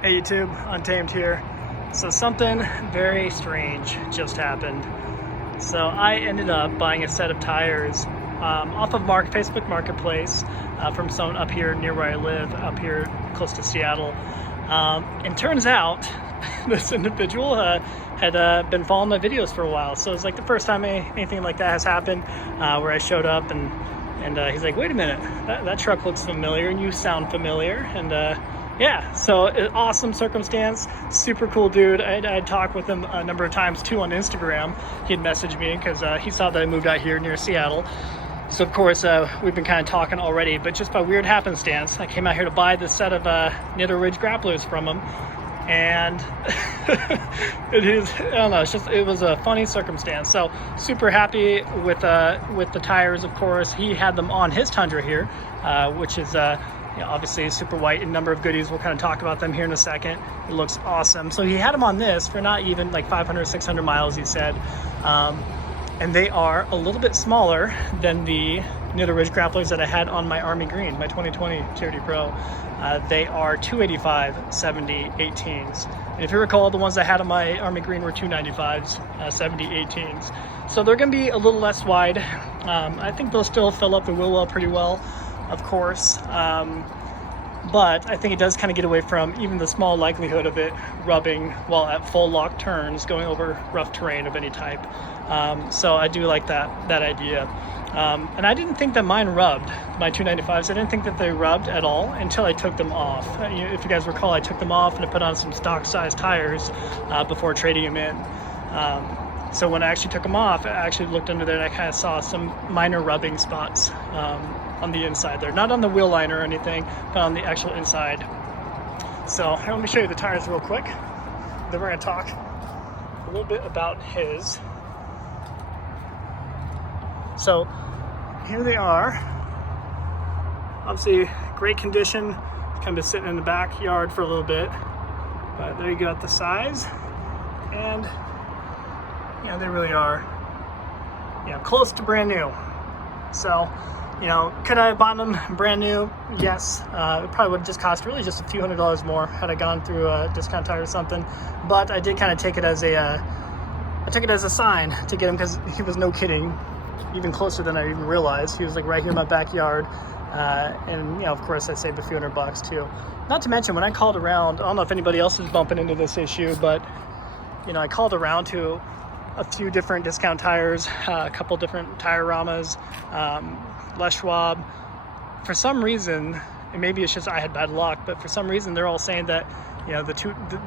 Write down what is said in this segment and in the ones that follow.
Hey YouTube, Untamed here. So something very strange just happened. So I ended up buying a set of tires off of Facebook Marketplace from someone up here near where I live, up here close to Seattle. And turns out this individual had been following my videos for a while. So it's like the first time anything like that has happened, where I showed up and he's like, wait a minute, that truck looks familiar and you sound familiar. And yeah, so awesome circumstance, super cool dude. I'd talked with him a number of times too on Instagram. He'd messaged me because he saw that I moved out here near Seattle. So of course we've been kind of talking already, but just by weird happenstance, I came out here to buy this set of Lunar Ridge grapplers from him. And I don't know, it was a funny circumstance. So super happy with the tires, of course. He had them on his Tundra here, which is obviously super white, and a number of goodies. We'll kind of talk about them here in a second. It looks awesome. So he had them on this for not even like 500, 600 miles, he said. And they are a little bit smaller than the Lunar Ridge grapplers that I had on my Army Green, my 2020 TRD Pro. They are 285 70 18s. And if you recall, the ones I had on my Army Green were 295s, 70 18s. So they're going to be a little less wide. I think they'll still fill up the wheel well pretty well, of course. But I think it does kind of get away from even the small likelihood of it rubbing while at full lock turns, going over rough terrain of any type. So I do like that idea. And I didn't think that mine rubbed, my 295s. I didn't think that they rubbed at all until I took them off. If you guys recall, I took them off and I put on some stock size tires before trading them in. So when I actually took them off, I actually looked under there and I kind of saw some minor rubbing spots on the inside there. Not on the wheel liner or anything, but on the actual inside. So let me show you the tires real quick. Then we're going to talk a little bit about his. So here they are. Obviously great condition. Kind of sitting in the backyard for a little bit. But there you go at the size. And they really are close to brand new. So could I have bought them brand new? Yes. It probably would have just cost really just a few $100s more had I gone through a discount tire or something. But I did kind of take it as a sign to get him, because he was, no kidding, even closer than I even realized. He was like right here in my backyard. And of course I saved a few $100 too. Not to mention, when I called around, I don't know if anybody else is bumping into this issue, but I called around to a few different discount tires, a couple different Tire-Ramas, Les Schwab. For some reason, and maybe it's just I had bad luck, but for some reason they're all saying that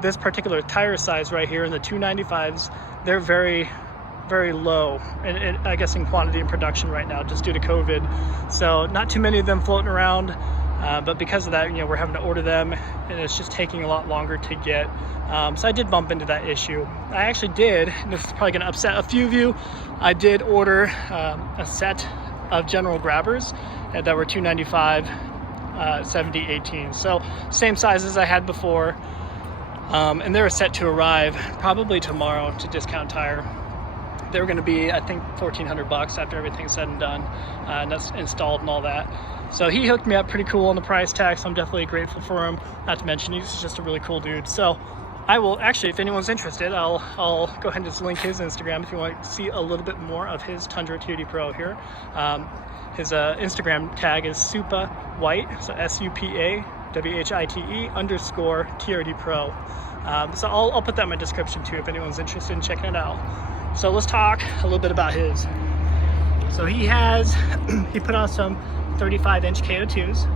this particular tire size right here in the 295s, they're very, very low, and I guess in quantity and production right now, just due to COVID. So not too many of them floating around, but because of that, we're having to order them, and it's just taking a lot longer to get. So I did bump into that issue. I actually did, and this is probably going to upset a few of you, I did order a set of general grabbers that were 295 70 18. So same size as I had before, and they were set to arrive probably tomorrow to Discount Tire. They were going to be, I think, $1,400 after everything's said and done, and that's installed and all that. So he hooked me up pretty cool on the price tag, so I'm definitely grateful for him. Not to mention, he's just a really cool dude. So I will actually, if anyone's interested, I'll go ahead and just link his Instagram if you want to see a little bit more of his Tundra TRD Pro here. His Instagram tag is Supa White, so SUPA WHITE _ TRD Pro. So I'll put that in my description too if anyone's interested in checking it out. So let's talk a little bit about his. So he put on some 35-inch KO2s,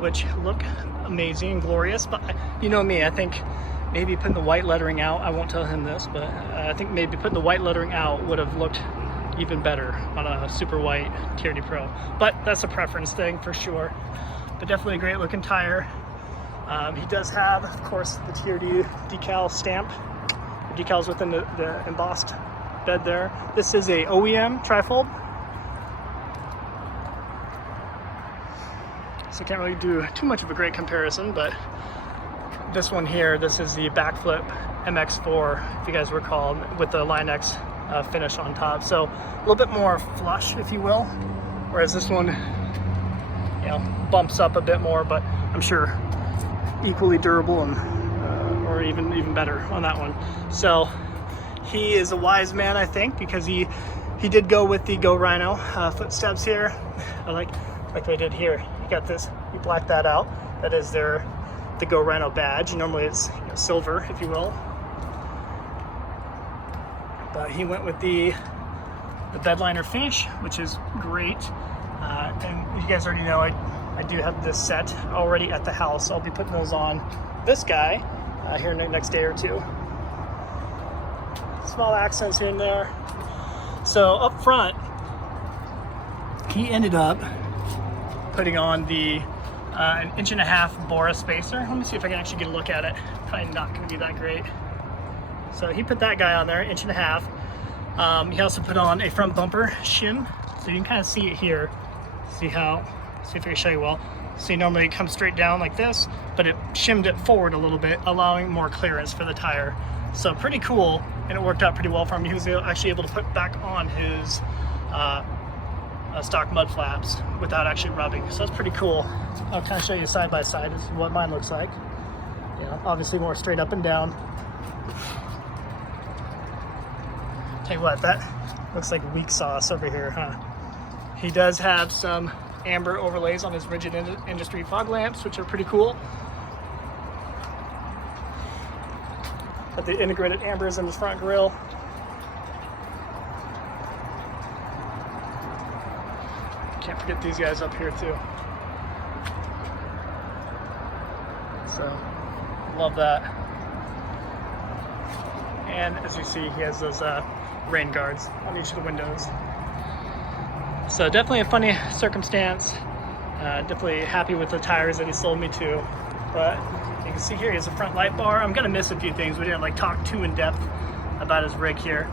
which look amazing and glorious, but you know me, I think maybe putting the white lettering out, I won't tell him this, but I think maybe putting the white lettering out would have looked even better on a super white TRD Pro. But that's a preference thing for sure. But definitely a great looking tire. He does have, of course, the TRD decal stamp. The decals within the embossed bed there. This is a OEM trifold. So I can't really do too much of a great comparison, but this one here, this is the backflip MX4, if you guys recall, with the Line X finish on top. So a little bit more flush, if you will, whereas this one, bumps up a bit more, but I'm sure equally durable and or even better on that one. So he is a wise man, I think, because he did go with the Go Rhino footsteps here. I like they did here. You got this, you black that out. That is the Go Rhino badge. Normally it's silver, if you will. But he went with the bedliner finish, which is great. And you guys already know I do have this set already at the house. I'll be putting those on this guy here in the next day or two. Small accents here and there. So up front, he ended up putting on the an 1.5" Bora spacer. Let me see if I can actually get a look at it. Probably not going to be that great. So he put that guy on there, 1.5". He also put on a front bumper shim, so you can kind of see it here. See if I can show you well. See, normally it comes straight down like this, but it shimmed it forward a little bit, allowing more clearance for the tire. So pretty cool, and it worked out pretty well for him. He was actually able to put back on his stock mud flaps without actually rubbing. So that's pretty cool. I'll kind of show you side by side. This is what mine looks like. Obviously more straight up and down. Tell you what, that looks like weak sauce over here, huh? He does have some amber overlays on his rigid industry fog lamps, which are pretty cool. Got the integrated ambers in his front grille. Can't forget these guys up here too. So, love that. And as you see, he has those rain guards on each of the windows. So definitely a funny circumstance. Definitely happy with the tires that he sold me to. But you can see here he has a front light bar. I'm gonna miss a few things. We didn't talk too in depth about his rig here.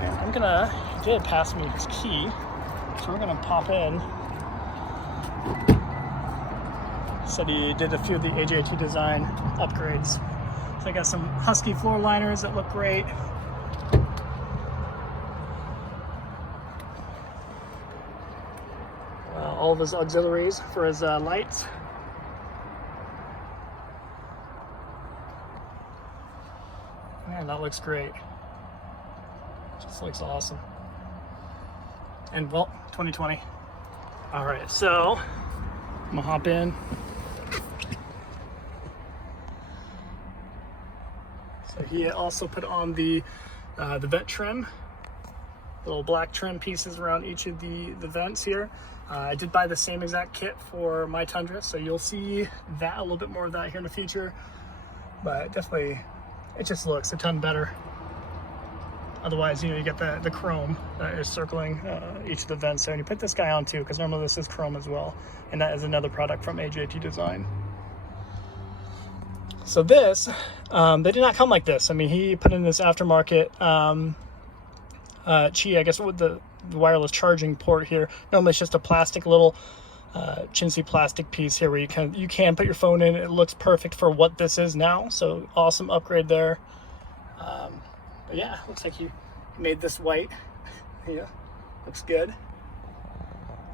And he did pass me his key, so we're gonna pop in. Said he did a few of the AJT design upgrades. So I got some Husky floor liners that look great. All of his auxiliaries for his lights. Man, that looks great. Just looks awesome. And well, 2020. All right, so I'm gonna hop in. So he also put on the vent trim, little black trim pieces around each of the vents here. I did buy the same exact kit for my Tundra, so you'll see that, a little bit more of that here in the future. But definitely, it just looks a ton better. Otherwise, you get the chrome that is circling each of the vents there. And you put this guy on too, because normally this is chrome as well. And that is another product from AJT Design. So this, they did not come like this. I mean, he put in this aftermarket Qi, I guess, with the wireless charging port here. Normally it's just a plastic little chintzy plastic piece here where you can put your phone in. It looks perfect for what this is now, so awesome upgrade there. But yeah, looks like you made this white. Yeah, looks good.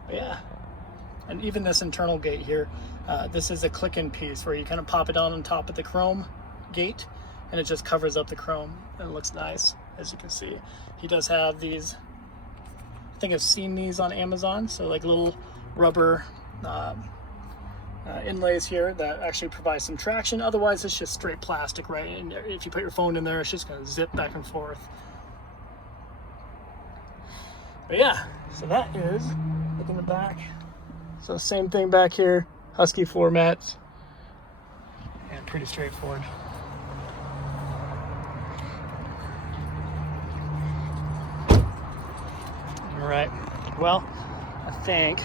But yeah, and even this internal gate here, this is a click-in piece where you kind of pop it on top of the chrome gate and it just covers up the chrome and it looks nice. As you can see, he does have these, I think I've seen these on Amazon, so like little rubber inlays here that actually provide some traction. Otherwise it's just straight plastic, right? And if you put your phone in there, it's just going to zip back and forth. But yeah, so that is, look in the back. So same thing back here, Husky floor mats, and pretty straightforward. All right, well, I think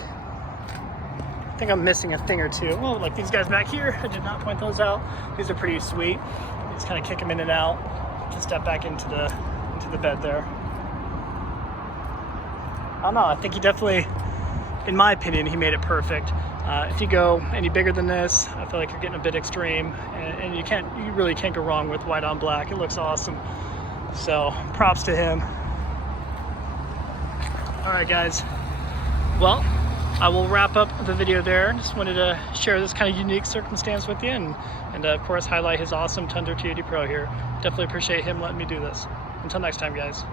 I'm missing a thing or two. Well, like these guys back here, I did not point those out. These are pretty sweet. Just kind of kick them in and out to step back into the bed there. I don't know, I think he definitely, in my opinion, he made it perfect. If you go any bigger than this, I feel like you're getting a bit extreme, and you really can't go wrong with white on black. It looks awesome. So props to him. All right, guys. Well, I will wrap up the video there. Just wanted to share this kind of unique circumstance with you, and of course highlight his awesome Tundra TRD Pro here. Definitely appreciate him letting me do this. Until next time, guys.